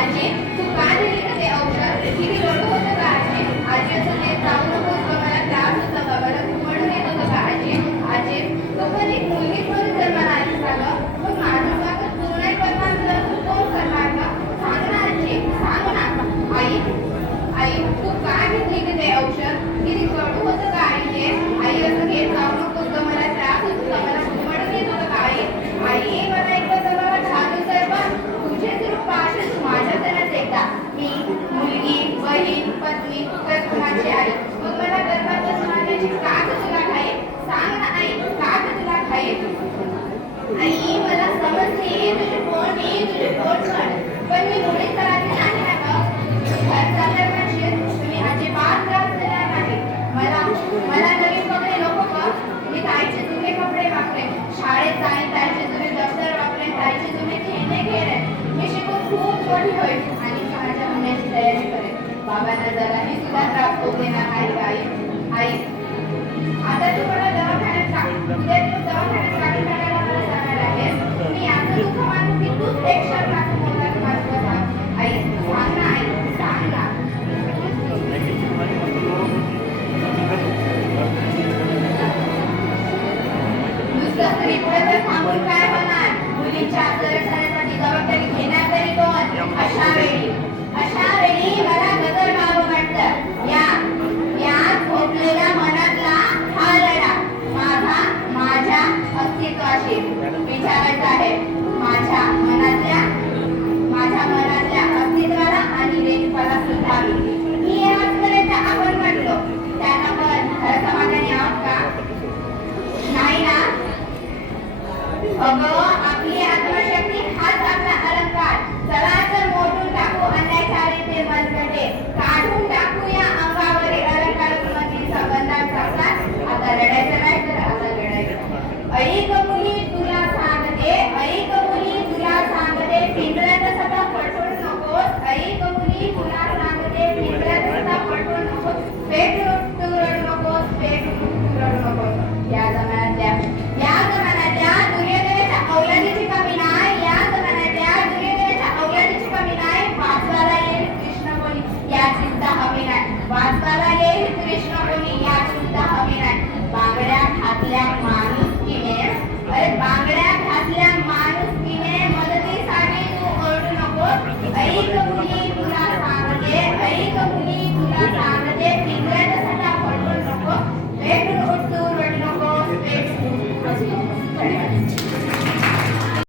आजी तू का दिली का ते औषध किती रडू होतं का आजी आजी असं ते जाऊ नकोस का मला त्रास होतो का बरं म्हणून येत होतं का आजी आजी तू पण एक मुलगी म्हणून जन्माला आलीस का गं मग माझं बाबा पूर्ण करणार तर तू कोण करणार गं सांग ना आजी सांग ना आई आई तू का घेतली का ते औषध किती रडू होतं का आई ते आई असं घेत जाऊ नकोस का मला त्रास होतो का मला म्हणून येत होतं का आई आई मला एकदा मला घालून तर पण तुझे रूप असेल माझ्या घरात एकदा मी मुलगी बहीण पत्नी तर कुणाची आई मग मला गर्भात बसवण्याची का तुला घाई सांग ना आई का तुला घाई आई मला समजते तुझे पोट पण मी मुळीच करायचे नाही ना गं घर चालल्या म्हणजे तुम्ही अजिबात त्रास देणार नाही मला नवीन कपडे नको गं मी ताईचे जुने कपडे वापरे शाळेत जाईन ताईचे जुने दप्तर वापरे ताईचे जुने खेळणे खेळले मी शिकून खूप मोठी होईल आणि माझ्या होण्याची तयारी करेन बाबांना जराही सुद्धा त्रास होऊ देणार नाही आई आता तू मला दवाखान्यात टाक उद्या तू दवाखान्यात गाडी काढायला मला सांगणार आहेस मी आता दुःख मानू की तूच एक क्षण माझं मोलाचं महत्त्व सांग आई सांग ना आई सांग ना नुसतं तरी पुढे तर थांबून काय होणार मुलींच्या आदर्शासाठी जबाबदारी घेणार तरी कोण अशा वेळी मला गदर व्हावं वाटतं या झोपलेल्या मनातला हा लढा माझ्या अस्तित्वाशी विचारायचा आहे माझ्या मनातल्या अस्तित्वाला आणि रेखपाला सुद्धा मी आजपर्यंत आपण म्हटलो त्यांना पण खरं समाधानी आहोत का नाही ना अगं आपली आत्मशक्ती हाच आपला अलंकार चला तर मोडून टाकू अन्यायचारी ते मनगटे काढून टाकू या अंगावरील अलंकार गुणवत्तेचा बंधाचा साथ आता लढायचं नाही तर आता लढायचं ऐक मुली तुला सांगते पिंजऱ्यात सदा पडून नकोस ऐक मुली तुला सांगते पिंजऱ्यात सदा पडून नकोस पेट रडू नकोस या जमान्यातल्या दुर्योधनाच्या औलादीची कमी नाही या जमान्यातल्या दुर्योधनाच्या औलादीची कमी नाही वाचवायला येईल कृष्ण बोली या चिंता हवी नाही वाचवायला येईल कृष्ण बोली या चिंता हवी नाही बांगड्या घातल्या माणुसकीने मदतीसाठी तू ओरडू नको ऐक मुली तुला सांगते पिंजऱ्यात सदा पडू नको पेटून उठू रडू नको